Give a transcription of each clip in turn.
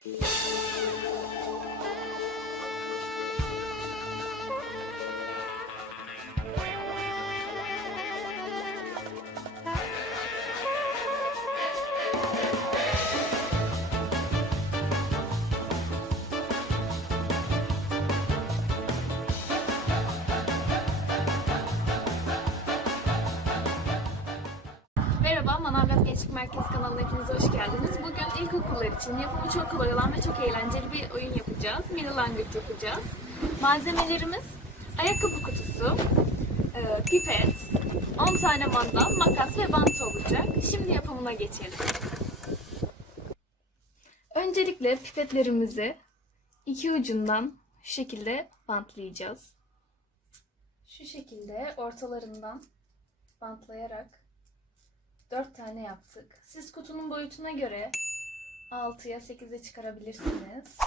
Merhaba, Manavgat Gençlik Merkezi kanalına hepiniz hoş geldiniz. İlkokullar için yapımı çok kolay olan ve çok eğlenceli bir oyun yapacağız. Mini langırt yapacağız. Malzemelerimiz ayakkabı kutusu, e, pipet, 10 tane mandal, makas ve bant olacak. Şimdi yapımına geçelim. Öncelikle pipetlerimizi iki ucundan şu şekilde bantlayacağız. Şu şekilde ortalarından bantlayarak 4 tane yaptık. Siz kutunun boyutuna göre 6'ya 8'e çıkarabilirsiniz.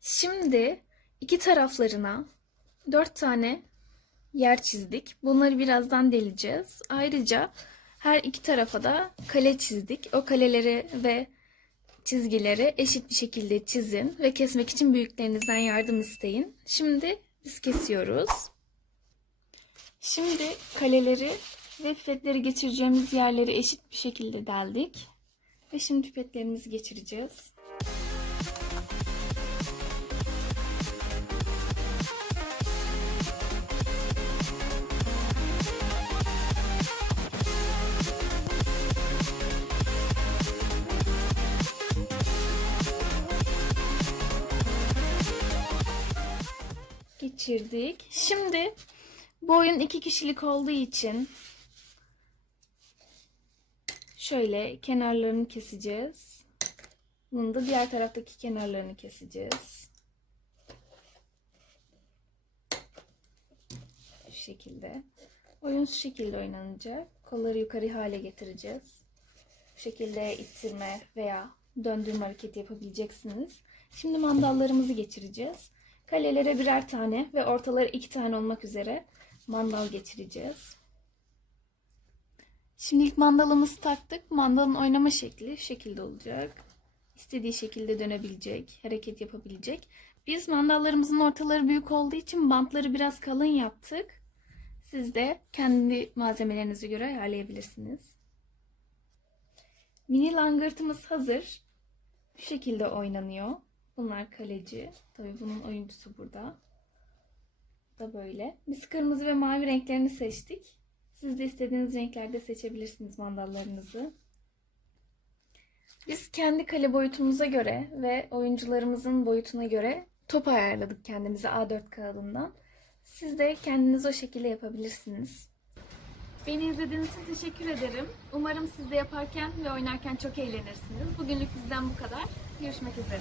Şimdi iki taraflarına 4 tane yer çizdik. Bunları birazdan deleceğiz. Ayrıca her iki tarafa da kale çizdik. O kaleleri ve çizgileri eşit bir şekilde çizin ve kesmek için büyüklerinizden yardım isteyin. Şimdi biz kesiyoruz. Şimdi kaleleri ve pipetleri geçireceğimiz yerleri eşit bir şekilde deldik. Ve şimdi pipetlerimizi geçireceğiz. Geçirdik. Şimdi bu oyun iki kişilik olduğu için şöyle kenarlarını keseceğiz. Bunun da diğer taraftaki kenarlarını keseceğiz. Şu şekilde. Oyun şu şekilde oynanacak. Kolları yukarı hale getireceğiz. Bu şekilde ittirme veya döndürme hareketi yapabileceksiniz. Şimdi mandallarımızı geçireceğiz. Kalelere birer tane ve ortaları iki tane olmak üzere mandal geçireceğiz. Şimdi ilk mandalımızı taktık. Mandalın oynama şekli şekilde olacak. İstediği şekilde dönebilecek, hareket yapabilecek. Biz mandallarımızın ortaları büyük olduğu için bantları biraz kalın yaptık. Siz de kendi malzemelerinize göre ayarlayabilirsiniz. Mini langırtımız hazır. Bu şekilde oynanıyor. Bunlar kaleci. Tabii bunun oyuncusu burada. Bu da böyle. Biz kırmızı ve mavi renklerini seçtik. Siz de istediğiniz renklerde seçebilirsiniz mandallarınızı. Biz kendi kale boyutumuza göre ve oyuncularımızın boyutuna göre top ayarladık kendimize A4 kağıdından. Siz de kendiniz o şekilde yapabilirsiniz. Beni izlediğiniz için teşekkür ederim. Umarım siz de yaparken ve oynarken çok eğlenirsiniz. Bugünlük bizden bu kadar. Görüşmek üzere.